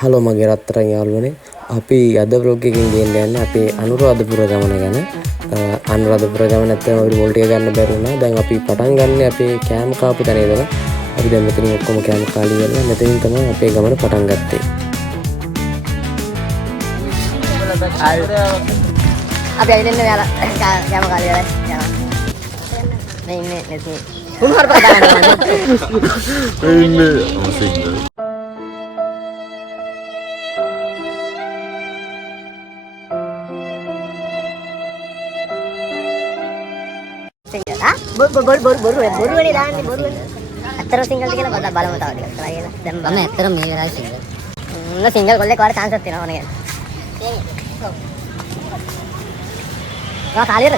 Hello මගේ රත්තරන් යාළුවනේ අපි අද vlog එකකින් ගේන්න යන්නේ අපේ අනුරාධපුර ගමන ගැන. අනුරාධපුර ගමන නැත්නම් අපිට වෝල්ට් එක ගන්න බැරි වුණා. දැන් අපි පටන් ගන්න අපේ කෑම කාපු තැන ඉඳලා. අපි දැන් මෙතනින් ඔක්කොම කෑම කාලි කරලා මෙතනින් තමයි අපේ ගමන පටන් ගත්තේ. අපි ඇවිල්ලා යාලා කෑම කාලි වල යනවා. මේ ඉන්නේ නැති කුමාර පදාන ඉන්නේ මොසින්ද බොරු වෙන්නේ දාන්නේ බොරු වෙන්නේ. අතර සිංගල්ද කියලා පොඩ්ඩක් බලමු තව ටිකක්. try කරලා. දැන් මම ඇත්තටම මේ වෙලාවේ සිංගල්. සිංගල් කොල්ලෙක් වඩ chance එකක් තියෙනවා නේ. කාලියද?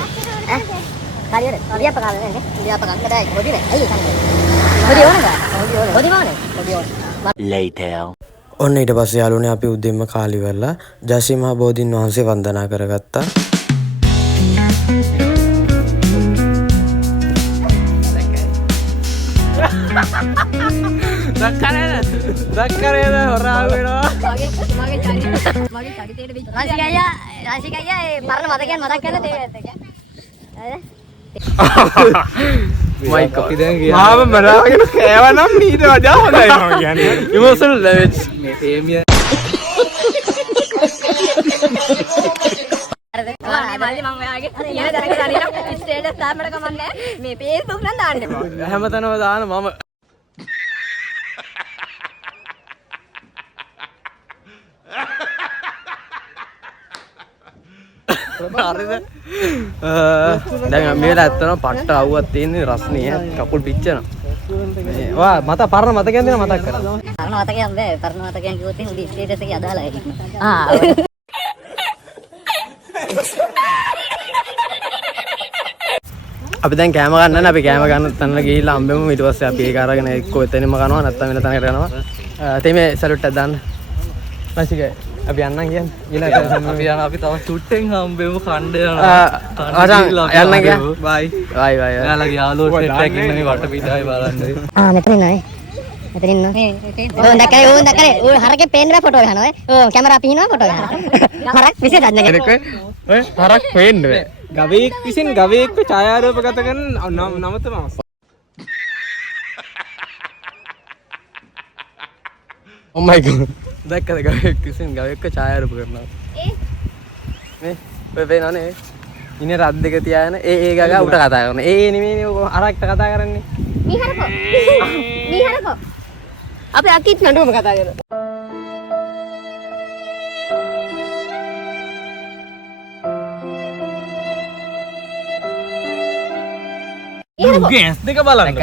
කාලියද? විද්‍යාප කාලේ නේ. විද්‍යාප කාලේ දැයි හොදි නේ. අයියේ කන්නේ. හොදි ඕනද? හොදි මානේ. හොදි ඕන. later ඔන්න ඊට පස්සේ යාළුවනේ අපි උදෙන්ම කාලි වෙලා ජයශ්‍රී මහ බෝධීන් වහන්සේ වන්දනා කරගත්තා. දක්කරේද හොරා වෙනවා. මගේ චරිතයට රාශිකයියා ඒ පරණ මතකයන් මතක් කරලා තේරෙත් එක. හරිද? මයික් අපි දැන් ගියා. මාව මරාගෙන කෑවනම් ඊට වඩා හොඳයි මම කියන්නේ. ඉමෝෂනල් ඩැමේජ් මේ තේමිය. හරිද? මල්ලි මම ඔයාගේ කියන දැනක දානිනම් ස්ටේටස් දාන්නට කමන්නේ. මේ Facebook නම් දාන්න. හැමතැනම දාන මම හරිද? දැන් මේලා ඇත්තටම පට්ට අවුවක් තියෙන රස්නිය කකුල් පිච්චෙනවා. වා මත පරණ මතකයන් දෙන මතක් කරා. පරණ මතකයන් බෑ. පරණ මතකයන් කිව්වොත් උඹ ස්ටේටස් එකේ අදාළයි. අපි දැන් කෑම ගන්න අපි කෑම ගන්න තැනට ගිහිල්ලා හම්බෙමු. ඊට පස්සේ අපි ඒක අරගෙන එක්කෝ එතනින්ම කනවා නැත්නම් වෙන තැනකට යනවා. තේමේ සලුට් එකක් දාන්න. රසිකයි අපි යන්නම් කියන්නේ. ඊළඟ අපි යන අපි තව සුට්ටෙන් හම්බෙමු කණ්ඩ යනවා. යන්න ගියා. බයි. බයි බයි. යාළුවෝ යාළුවෝ සෙට් එකක් ඉන්නේ වට පිටයි බලන්න. මෙතන ඉන්නයි. මෙතන ඉන්න. ඕන් දැක්කේ ඕ හරකේ පේන්න බෑ ෆොටෝ ගන්නවා. ඕ කැමරා පිහිනවා ෆොටෝ ගන්නවා. හරක් විශේෂ අද්දගෙන. ඔය හරක් පේන්න බෑ. ගවයෙක් විසින් ගවයෙක්ව ඡායාරූපගත කරන නමතම Oh my god. දැක්කද ගවයෙක් විසින් ගවයෙක්ව ඡායාරූප කරනවා. මේ ඔය පේනවනේ. ඉන්නේ රත් දෙක තියාගෙන ඒ ගගා උට කතා කරනවා. ඒ නෙමෙයිනේ ඔක අරක්ට කතා කරන්නේ. මීහරකෝ. මීහරකෝ. අපි අකිත් නඩුවම කතා කරනවා. උගේ ඇස් දෙක බලන්න.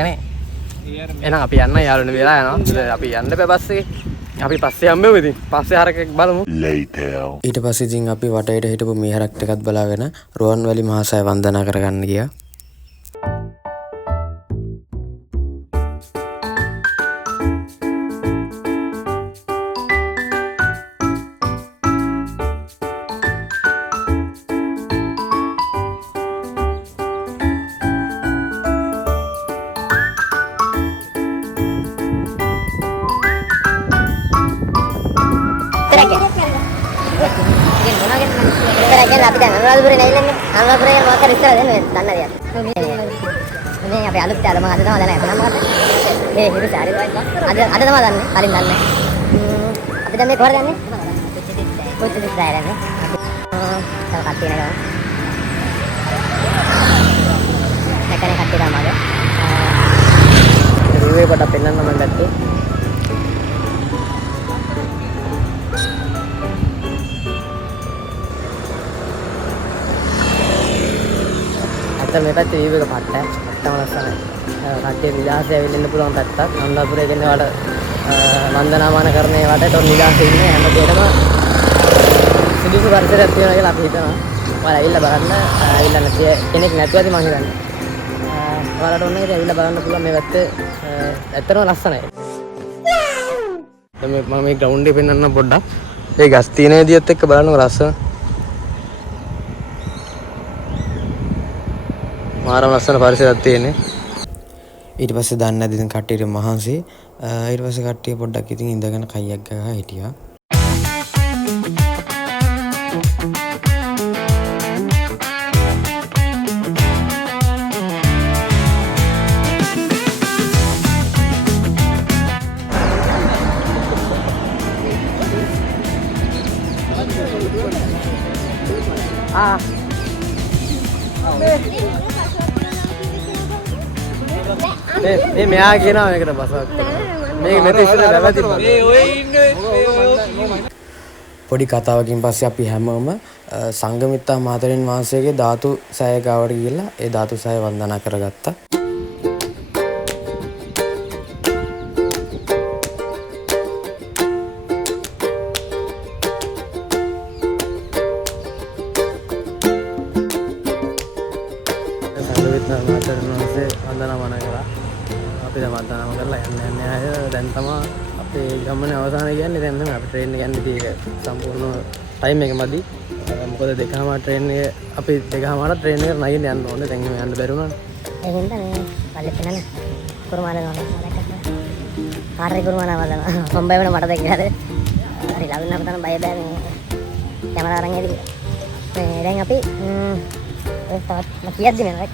එහෙනම් අපි යන්න යාළුවනේ වෙලා යනවා. අපි යන්න බෑ බස් එකේ. අපි පස්සේ යම්මෙමු ඉතින්. පස්සේ හරකෙක් බලමු. later ඊට පස්සේ ඉතින් අපි වටේට හිටපු මීහරක් ටිකක් බලාගෙන රුවන්වැලි මහසෑය වන්දනා කරගන්න ගියා. අපි දැන් අනුරාධපුරේ නැවිලන්නේ. අනුරාධපුරේ යන මාතර ඉස්සර දෙන්නේ දන්නද යාර. මේ අපි අලුත් යාර මම අද තමයි දන්නේ. අපේ නම මොකක්ද? මේ හිරු සාරි. අද තමයි දන්නේ. කලින් දන්නේ. අපි දැන් මේ කොහරද යන්නේ? කොච්චර ඉස්සරහට යන්නේ? තව කට්ටිය නේද? නැකනේ කට්ටිය තමයි. රිවේ පොඩක් පෙන්නන්න මම ගත්තේ. මේ පැත්තේ වීව් එක පට්ටම ලස්සනයි. කට්ටිය නිදහසේ ඇවිල්ලා පුළුවන් පැත්තක්. අනුරාධපුරේ ඉන්න වල වන්දනාමාන කරන ඒවට තොන් නිදහසේ ඉන්නේ හැම දෙයකම සුදුසු පරිසරයක් තියෙනවා කියලා අපි හිතනවා. ඔයාලා ඇවිල්ලා බලන්න. ඇවිල්ලා නැති කෙනෙක් නැතුවද මම හිතන්නේ. ඔයාලට ඕන එකද ඇවිල්ලා බලන්න පුළුවන් මේ පැත්තේ ඇත්තටම ලස්සනයි. දැන් මම මේ ග්‍රවුන්ඩ් එකේ පෙන්නන්න පොඩ්ඩක්. ඒ ගස් තියෙන විදියත් එක්ක බලන්නකො ලස්සන. මාරම ලස්සන පරිසරයක් තියෙන්නේ. ඊට පස්සේ දන්නේ නැති ඉතින් කට්ටියට මහන්සි. ඊට පස්සේ කට්ටිය පොඩ්ඩක් ඉතින් ඉඳගෙන කයියක් ගහලා හිටියා. මේ මෙයා කියනවා මේකට බසක් මේක මෙතන ඉස්සෙල්ලා වැව තිබ්බා පොඩි කතාවකින් පස්සේ අපි හැමෝම සංඝමිත්තා මහතෙරුන් වහන්සේගේ ධාතු සෑය ගාවට ගිහිල්ලා ඒ ධාතු සෑය වන්දනා කරගත්තා. සංඝමිත්තා මහතෙරුන් වහන්සේ වන්දනාමාන කරා. අපි දැන් වන්දනාම කරලා යන්නේ අය දැන් තමයි අපේ ගමනේ අවසානය කියන්නේ දැන් තමයි අපි ට්‍රේන් එක යන්නේ තියෙක සම්පූර්ණ ටයිම් එක මදි. මොකද දෙකම ට්‍රේන් එක අපි දෙකම ට්‍රේන් එකට නගින්න යන්න ඕනේ. දැන් යන්න බැරි වුණා. ඒ හින්දා මේ පල්ලේ පෙනන කුරුමාන නෝනේ. කාර්ය කුරුමාන වදන. කොම්බේ වෙන මට දෙකියද. හරි ලවින්න අපතන බය බෑ මේ කැමරා අරන් එදී. මේ දැන් අපි ඔය තවත් කියද්දි නේද ඒක.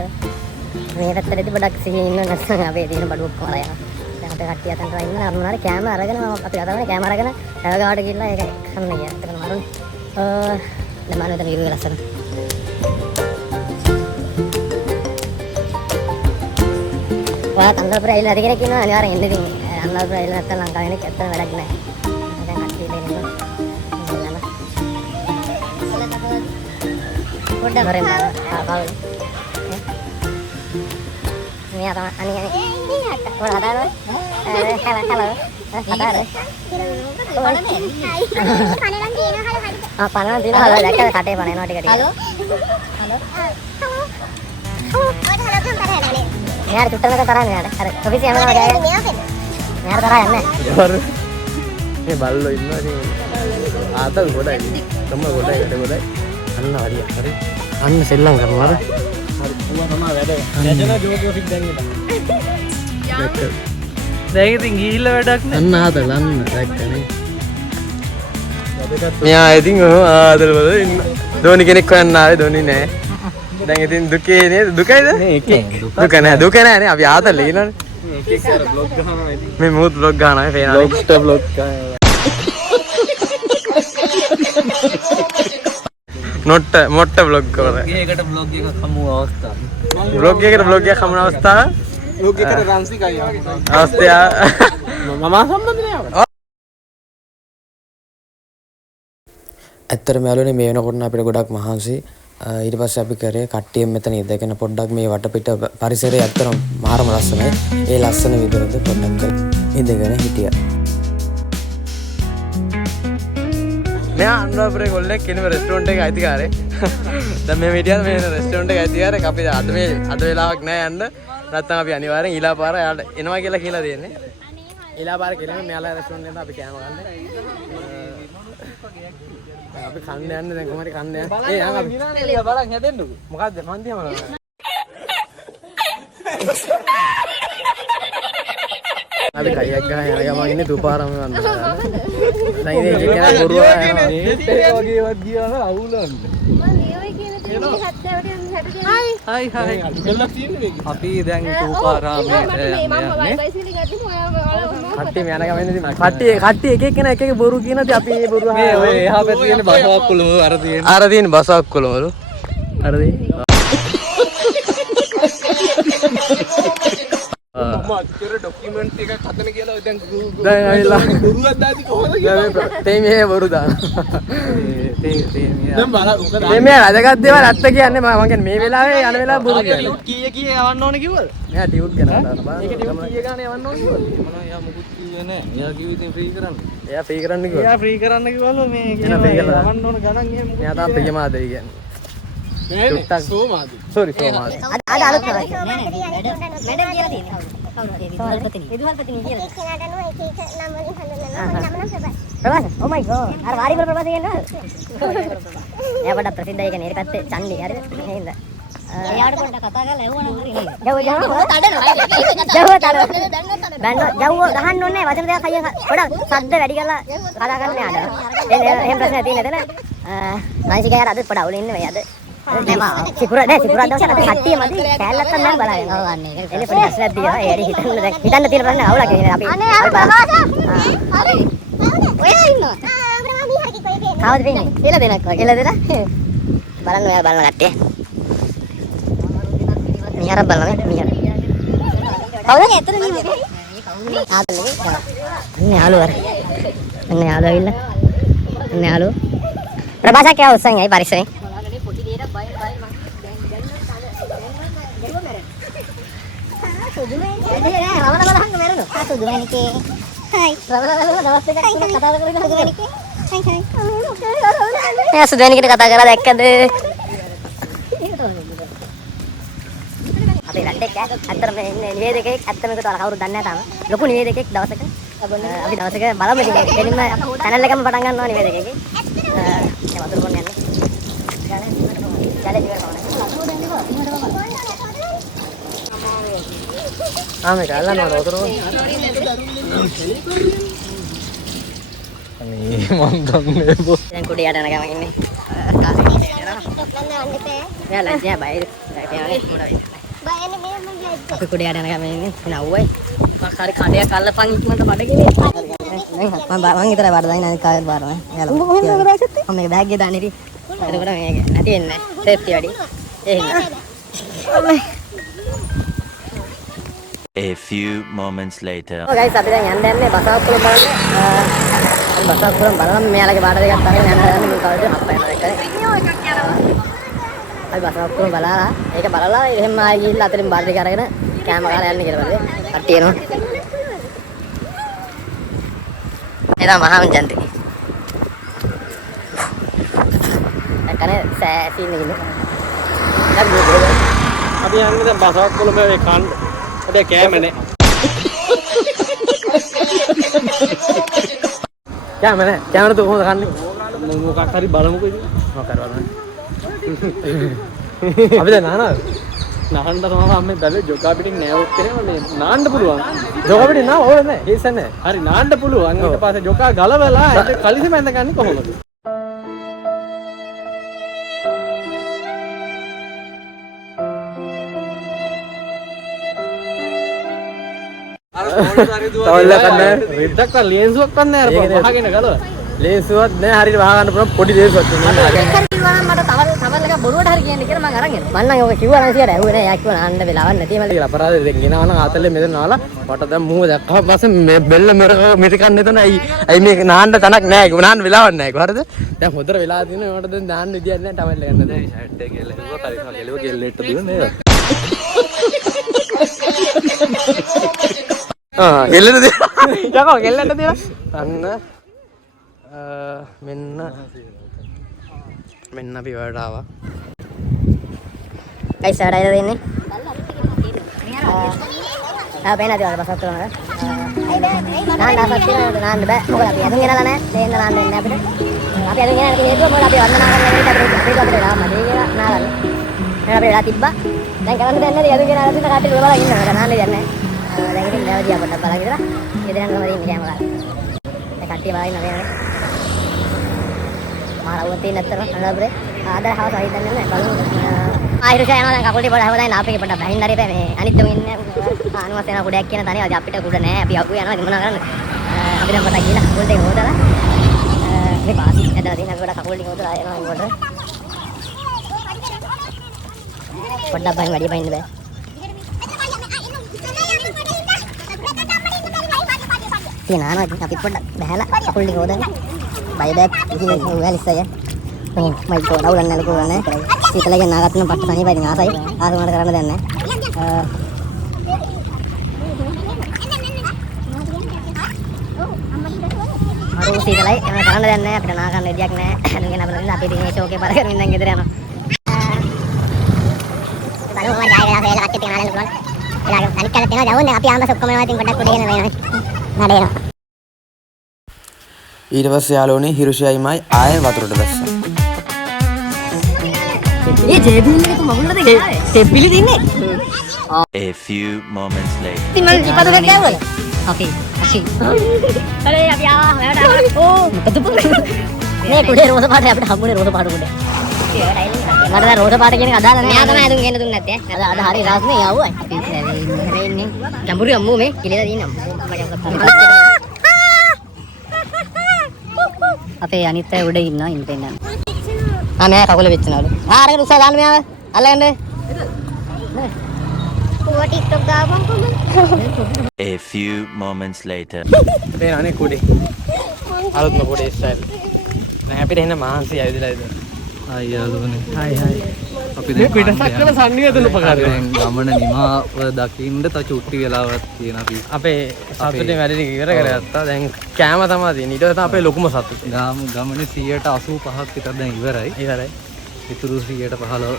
මේ පැත්තටදී පොඩක් සිහින් ඉන්න නැත්නම් අපේ තියෙන බඩු ඔක්කොම අරගෙන. දැන් අපේ කට්ටිය අතන්ට ඉන්න අරුණාරේ කැමරා අරගෙන අපි අතවනේ කැමරා අරගෙන රැවගාවට ගිහිල්ලා ඒක කන්න ගියා. එතන මරුන් දැන් මම උදේ ඉරුවේ ලස්සන. ඔයා අනුරාධපුර ඇවිල්ලා ඇති කෙනෙක් ඉන්නවා අනිවාර්යෙන් එන්න ඉතින් අනුරාධපුර ඇවිල්ලා නැත්නම් ලංකාවේ කෙනෙක් ඇත්තම වැඩක් නැහැ. දැන් කට්ටිය දෙන්නවා. පොඩ්ඩක් කරෙන්න ආවල්. මෙයා තමයි අනිත් ඔයාලා හදානවා. හලෝ හදාරේ. පණන දින හලෝ දැක්කද කටේ පණනවා ටික ටික. හලෝ මෙයාට චුට්ටක් තරහ නෑ. අර ඔෆිස් යනවා වගේ. මෙයාට තරහ යන්නේ නැහැ. මේ බල්ලෝ ඉන්නවා ඉතින් ආතල් ගොඩයි. තම ගොඩයි වැඩ ගොඩයි. අන්න හරිය. හරි. අන්න සෙල්ලම් කරනවා අර. හරි. ඌවා තමයි වැඩ. රැජන ජෝගෝෆික් දැන් ඉන්න. දැන් ඉතින් ගිහිල්ලා වැඩක් නෑ. අන්න ආතල් අන්න දැක්කනේ. මෙයා ඉතින් ආතල් වල ඉන්න. ධෝනි කෙනෙක් හොයන්න ආවේ ධෝනි නෑ. දැන් ඉතින් දුකේ නේද? දුකයිද? නේ එකේ. දුක නෑ. දුක නෑනේ. අපි ආතල් ඉන්නනේ. එකෙක් අර බ්ලොග් ගහනවා ඉතින්. මේ මොහොත බ්ලොග් ගහනවා මේ පේනවා. බ්ලොග්ස්ටර් බ්ලොග් ගහනවා. මොට්ට බ්ලොග් කරලා. ඒකට බ්ලොග් එකක් හමු අවස්ථාව. බ්ලොග් එකකට බ්ලොග් එකක් හමුන අවස්ථාව. බ්ලොග් එකට රන්සිකයි අවස්ථාව. මම සම්බන්ධ නෑ. ඇත්තටම යාළුවනේ මේ වෙනකොට අපිට ගොඩක් මහන්සි. ඊට පස්සේ අපි කරේ කට්ටිය මෙතන ඉඳගෙන පොඩ්ඩක් මේ වටපිට පරිසරය ඇත්තටම මාරම ලස්සනයි. ඒ ලස්සන විදිහට පොඩ්ඩක් ඉඳගෙන හිටියා. මෙයා අනුරාධපුරේ ගොල්ලෙක් කෙනෙක් රෙස්ටෝරන්ට් එකේ අයිතිකාරයෙක්. දැන් මේ විදියට මේ රෙස්ටෝරන්ට් එකේ අයිතිකාරයෙක් අපි අද වෙලාවක් නෑ යන්න. නැත්තම් අපි අනිවාර්යෙන් ඊළා පාර යාට එනවා කියලා තියෙන්නේ. ඊළා පාර කියලා මෙයාලා රෙස්ටෝරන්ට් එකට අපි කෑම ගන්න. අපි කන්න යන්නේ දැන් කොහමද කන්න යන්නේ? ඒ යන් අපි බලන් හැදෙන්නකෝ. මොකද්ද මන්දියම බලන්න. අපි කයියක් ගහන යන ගමන් ඉන්නේ තුපාරම වන්ද. දැන් ඉතින් කෙනා බොරුව යනවා. මේ වගේවත් ගියාම අවුලන්නේ. හයි අපි දැන් තුපාරාමේට යන්නේ. කට්ටිය යන ගමන් ඉඳි කට්ටිය එක එක්කෙනා එක එක බොරු කියනදී අපි මේ බොරු මේ ඔය එහා පැත්තේ තියෙන බසවක් කුළුම අර තියෙන බසවක් කුළුමලු. අර තියෙන මාත්‍කර ડોකියුමන්ට් එකක් හදන කියලා දැන් ඇවිල්ලා බොරුවක් දාති කොහොමද කියලා තේ මේ බොරු දාන තේ දැන් බලන්න මේ වැදගත් දේවල් ඇත්ත කියන්නේ මම කියන්නේ මේ වෙලාවේ යන වෙලාව බොරු කියන්නේ ටියුට් කීය යවන්න ඕනේ කිව්වද මෙයා ටියුට් කරනවා දාන බලන්න ඒක ටියුට් කීය ගානේ යවන්න ඕනේ කිව්වද මොනවා එයා මුකුත් කිව්වේ නැහැ එයා කිව්වේ ඉතින් ෆ්‍රී කරන්න එයා ෆ්‍රී කරන්න කිව්වා එයා ෆ්‍රී කරන්න කිව්වලු මේ කියන්නේ යවන්න ඕන ගණන් එහෙම මොකද එයා තාම ප්‍රියමාදේ කියන්නේ නෑ සෝමාදි සෝරි සෝමාදි අද අලුත් තමයි නෑ මැඩම් කියලා තියෙනවා විදුහල්පතිනි කියලා එක්කෙනාට නෝ එක එක නම් වලින් හඳුන්වනවා නම ප්‍රභාස් oh my god අර වාරිපුර ප්‍රභාස් කියනවා එයා වඩා ප්‍රසිද්ධයි කියන්නේ ඒ පැත්තේ චන්ඩි හරිද නේද එයාට පොඩ්ඩක් කතා කරලා එවුවනම් හරි නේද ජව්ව ගහන්න ඕනේ වචන දෙකක් අයිය පොඩක් සද්ද වැඩි කරලා කතා කරන්න යාට එහෙම ප්‍රශ්නයක් තියෙන්නේ නැතන මානසික යාර අද පොඩ අවුල ඉන්නේ අද සිකුරා දවස් අද කට්ටිය මදි කෑල්ලක් නම් බලන්න. ඔව් අන්නේ ඒක. එනේ පොඩි ප්‍රශ්නයක් තියෙනවා. ඒ ඇයි හිතන්න තියෙන ප්‍රශ්න අවුලක් නේ අපි. අනේ අර ප්‍රවාස. හරි. ඔය ඉන්නවා. කවුද වෙන්නේ? කියලා දෙනක් වගේ. කියලා දෙන. බලන්න ඔයා බලන කට්ටිය. මිහරක් බලන්න මිහර. කවුද ඇත්තද මේ? ආතලේ. අන්න යාළුවා. අන්න යාළුවා ඇවිල්ලා. අන්න යාළුවා. ප්‍රභාෂා කියා උස්සන් යයි පරිස්සමෙන්. සුදුවැනිකට කතා කරලා දැක්කද? අපේ රටේ ඇත්තටම මේ නිවේදකෙක් ඇත්තම ඒකට කවුරුත් දන්නේ නැහැ තාම. ලොකු නිවේදකෙක් දවසක අපි දවසක බලමු ඉතින් දෙලින්ම channel එකම පටන් ගන්නවා නිවේදකෙක්ගේ. දැන් වතුර බොන්න යන්නේ. චැලෙන්ජ් එකට මේක අල්ලන්න වතුර අනේ මන් දන්නේ බෝ. දැන් කුඩියට යන ගමන් ඉන්නේ. මෙයා ලැජ්ජා බයයි. අපි කුඩියට යන ගමන් ඉන්නේ. නව්වයි. හරි කඩයක් අල්ලපන් ඉක්මනට බඩගිනේ. මම විතරයි වඩදාගෙන අනිත් කාගෙත් බාරනවා. යාළුවා. උඹ කොහෙන්ද ඔක දාගත්තේ? මම මේක බෑග් එකේ දාන්නේ ඉතින්. එතකොට මේක නැති වෙන්නේ නැහැ. සේෆ්ටි වැඩි. ඒ හින්දා. A few moments later. ඔව් ගයිස් අපි දැන් යන්න යන්නේ බසවක්කුලම් බලන්න. අපි බසවක්කුලම් බලන්න මෙයාලගේ බාඩ දෙකක් අරගෙන යන්න යන්නේ මේ කවුද අප්පා යනවා එක්කනේ. අපි බසවක්කුලම් බලලා ඒක බලලා එහෙම ආයෙ ගිහිල්ලා අතරින් බාඩ දෙක අරගෙන කෑම කාලා යන්න කියලා බලේ. කට්ටිය එනවා. එදා මහා ජන්ති. දැක්කනේ සීන් එකනේ. අපි යන්නේ දැන් බසවක් කොළඹ මේ කන්න. ඔතේ කෑමනේ. කෑමනේ. කෑමනේ තෝ කොහොමද කන්නේ? මොකක් හරි බලමුකෝ ඉතින්. මොකක් හරි බලන්න. අපි දැන් නානද? නහන්න තමයි අම්මේ බැලුවේ ජොකා පිටින් නෑවොත් කියනවා මේ නාන්න පුළුවන්. ජෝක පිටින් නා ඕනේ නැහැ. හේසන්නේ නැහැ. හරි නාන්න පුළුවන්. ඊට පස්සේ ජොකා ගලවලා ඒක කලිසම ඇඳගන්නේ කොහොමද? තවල්ල කන්නේ. රෙද්දක් ලේන්සුවක් කන්නේ අර වහගෙන ගලව. ලේසුවක් නැහැ. හරියට වහ ගන්න පුළුවන් පොඩි ලේසුවක් තියෙනවා. මට තවල් එක බොරුවට හරි කියන්නේ කියලා මම අරන් එනවා. මම නම් ඔක කිව්වා නම් සියට ඇහුවේ නෑ. යා කිව්වා නාන්න වෙලාවක් නැති මල්ලි. ඒක අපරාධ දෙක ගෙනවනම් ආතල්ලේ මෙතන නාලා මට දැන් මූව දැක්කම පස්සේ මේ බෙල්ල මෙරිකන් නේතන අයි මේක නාන්න තනක් නෑ. ඒක නාන්න වෙලාවක් නෑ. ඒක හරිද? දැන් හොඳට වෙලා තියෙනවා. මට දැන් නාන්න විදියක් නෑ. ටවල් එක ගන්න. දැන් ෂර්ට් එක ගෙල්ල ගිහුවා පරිසම ගෙලුව ගෙල්ලෙට දුන්න නේද? ගෙල්ලෙට දෙනවා. යකෝ ගෙල්ලෙට දෙනවා. අන්න මෙන්න අපි වලට ආවා. ගයිස් වැඩ දෙන්නේ. බේන දේවල් බසක් කරනවා. නාන්න ආසත් තියෙනවා නාන්න බෑ. මොකද අපි අදින් ගෙනලා නැහැ. දෙන්න නාන්න දෙන්නේ අපිට. අපි අදින් ගෙනලා තියෙන හේතුව මොකද අපි වන්දනා කරන්න වෙන්නේ අපිට නාම දෙන්න නාලන්න. දැන් අපි වෙලා තිබ්බා. දැන් කරන්න දෙන්නේ නැහැ. අදින් ගෙනලා තියෙන කට්ටිය බලලා ඉන්නවා. නාන්න දෙන්නේ නැහැ. දැන් ඉතින් නැවතියා පොඩ්ඩක් බලන් ඉඳලා. ගෙදරන් ගම ඉන්නේ කැම ගන්න. දැන් කට්ටිය බලලා ඉන්නවා නේද? මාරවතේ නැතර අනබරේ ආදර හවස හිටන්නේ නැහැ බලමු. ආයිරුෂා යනවා දැන් කකුල් ටික පොඩ්ඩක් හවදාගෙන ආපෙක පොඩ්ඩක් බහින්න හරි මේ අනිත් තුන් ඉන්නේ ආනුවස් යන ගොඩක් කියන තනිය අද අපිට කුඩ නැහැ. අපි අගු යනවා මොනවා කරන්නේ. අපි දැන් පොඩ්ඩක් ගිහලා කකුල් ටික හොදලා මේ පාසි ඇදලා තියෙන අපි පොඩ්ඩක් කකුල් ටික හොදලා යනවා ඉන්නකොට. පොඩ්ඩක් බහින්න වැඩි බහින්න බෑ. තියෙන ආනවා අපි පොඩ්ඩක් බහැලා කකුල් ටික හොදලා බය බෑ ඉතින් වැලිස්සය මයි ගොඩවුලන් නලකුවන්නේ සීතලගෙන නාගත්න පට්ට තනිය බයි ආසයි ආසමකට කරන්න දෙන්නේ අර සීතලයි එම කරන්න දෙන්නේ අපිට නාගන්න විදියක් නැහැ අනුගෙන අපිට අපි ඉතින් මේ ෂෝකේ බල කරමින් ඉඳන් ගෙදර යනවා බලමු මම ජායලා වේලා කට්ටිය තියන ආලෙන්න පුළුවන් එලාගේ අනිත් කල තියෙනවා ජවුන් දැන් අපි ආම්බස් ඔක්කොම යනවා ඉතින් පොඩ්ඩක් උඩගෙන වෙනවා නඩේනවා ඊට පස්සේ යාළුවනේ හිරුෂයයිමයි ආයෙ වතුරට බැස්සා. ඒ ජේබිලි එක මගුලට දෙන්නේ. ජේබිලි දෙන්නේ. A few moments later. ඉතින් මම ඉපදුක ගෑවල. අපි. අනේ අපි ආවා මට ඕ මොකද මේ කුඩේ රෝස පාට අපිට හම්බුනේ රෝස පාට කුඩේ. මට දැන් රෝස පාට කියන එක අදාළ නැහැ. මෙයා තමයි අදුන් ගෙන්න දුන්නේ නැත්තේ. අද හරි රාස් මේ ආවයි. අපි ඉන්නේ. ජම්බුරි අම්මෝ මේ කිලිලා දිනනවා. අපේ අනිත් අය උඩ ඉන්නවා ඉන්න. මේ කකුල වෙච්චනවලු. අරගෙන උස්සා ගන්න මෙයාව. අල්ලගන්න. පුවා ටික්ටොක් දාපන් කොහොමද? A few moments later. මේ අනේ කුඩේ. අලුත්ම කුඩේ ස්ටයිල්. දැන් අපිට එන්න මහන්සි ඇවිදලා ඉතින්. අයියාලුවනේ. හයි. අපි දැන් පිටසක් කරන සංනිවේදන උපකාරය. දැන් ගමන නිමාව දකින්න තා චුට්ටි වෙලාවක් තියෙන අපි. අපේ සතුටින් වැඩ ටික ඉවර කරගත්තා. දැන් කෑම තමයි තියෙන්නේ. ඊට තමයි අපේ ලොකුම සතුට. ගමනේ 185ක් විතර දැන් ඉවරයි. ඉවරයි. ඉතුරු 115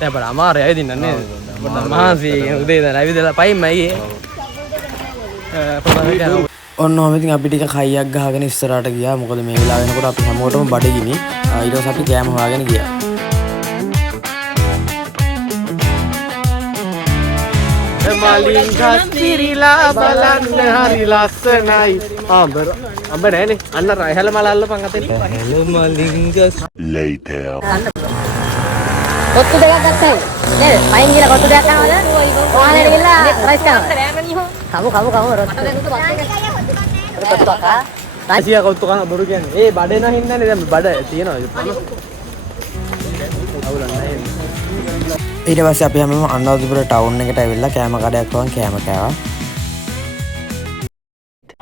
දැන් අපර අමාරුයි ඇවිදින්න නේද? මහන්සි උදේ ඉඳලා ඇවිදලා පයින්ම අයියේ. ඔන්න ඔහම ඉතින් අපි ටික කයියක් ගහගෙන ඉස්සරහට ගියා. මොකද මේ වෙලාව වෙනකොට අපි හැමෝටම බඩගිනි. ඊට පස්සේ අපි කෑම හොයාගෙන ගියා. මලින් ගස්තිරිලා බලන්න හරි ලස්සනයි. අඹ නෑනේ. අන්න රැහැල මල අල්ලපන් අතේ. Later. කොත්තු දෙකක් ගත්තා. නේද? පයින් ගිහලා කොත්තු දෙකක් කනවද? වාහනේට ගිහලා රයිස් කනවා. කමු රොත්තු. කොත්තු අකා. රාසියා කොත්තු කන බොරු කියන්නේ. ඒ බඩේ නැහින්නනේ දැන් බඩ තියෙනවා. අවුලක් නැහැ. ඊට පස්සේ අපි හැමෝම අනුරාධපුර ටවුන් එකට ඇවිල්ලා කෑම කඩයක් වань කෑම කෑවා.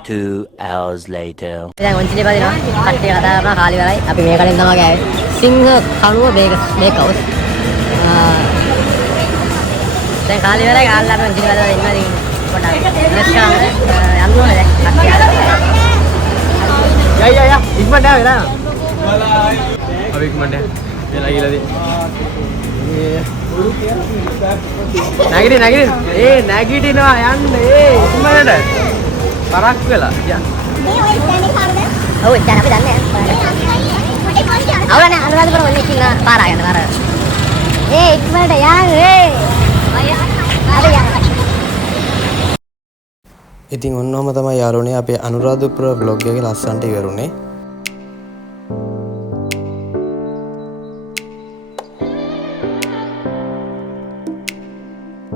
2 hours later. දැන් ඔන්චිලි බදිනවා. කට්ටිය කතා කරනවා කාලි වලයි. අපි මේ කලින් තමයි ගෑවේ. සිංහ කණුව බේකවුස්. දැන් කාලි වලයි ගාල්ලා අපි ඔන්චිලි බදලා ඉන්නවා ඉතින් පොඩ්ඩක් රෙස්ටෝරන්ට් යන්න ඕනේ දැන් කට්ටිය. යා ඉක්මනට ආවෙලා. අපි ඉක්මනට වෙලා ගිහලාදී. නැගිටින ඒ නැගිටිනවා යන්න ඒ ඉක්මනට පරක් වෙලා යා ඔව් දැන් අපි දන්නේ අවුලනේ අනුරාධපුර වල ඉන්න පාරා යන පාර ඒ ඉක්මනට යන්න ඉතින් ඔන්නෝම තමයි යාළුවනේ අපේ අනුරාධපුර බ්ලොග් එක ලස්සනට ඉවරුනේ.